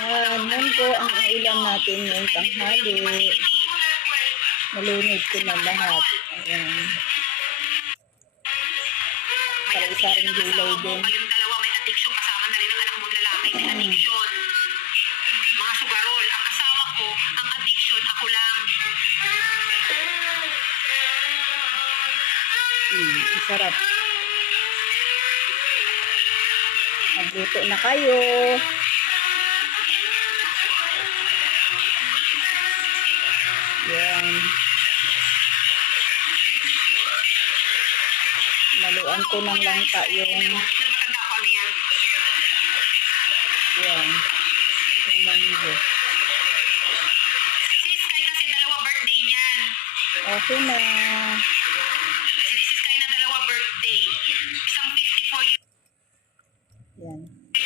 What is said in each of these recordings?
Yan, yan po ang ulam natin ngayong tanghali. Nalunod ko na lahat. Ayan. Para isa rin gulay din. Kayong dalawa may addiction, kasama na rin ang anak mong lalaki may addiction. Mga sugarol, ang asawa ko, ang addiction, ako lang. Ang sarap. Magluto na kayo. Yan. Naluan ko ng langka yung Pero matanda ko ano yan. yan. Yung manggo. Sis, kay kasi dalawa birthday niyan. Okay na. Sis, kay na dalawa birthday. Isang 54 years Yan.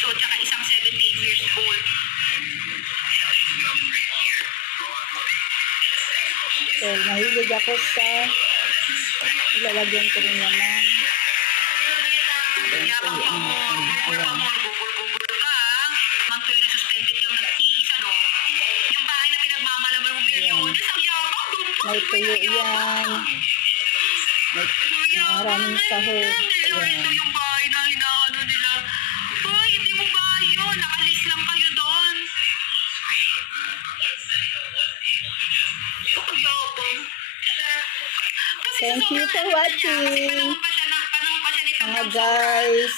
old, tsaka isang 17 years old. So, mahilig ako sa ilalagyan ko rin naman. Yabang pa mo, gugol pa mo, gugol ka. Mantoy na suspended yung nag-iisa, no? Yung bahay na pinagmamalaman ng milyones, ang yabang, doon po. May tuyo yan. May maraming sahog. Ito Yan. yung bahay na hinaano nila. Ay, hindi mo bahay yun. Nakalis lang kayo doon. Ang yabang. Kasi Thank you sa for sobrang watching. ano pa siya Mga ni Tamtam guys.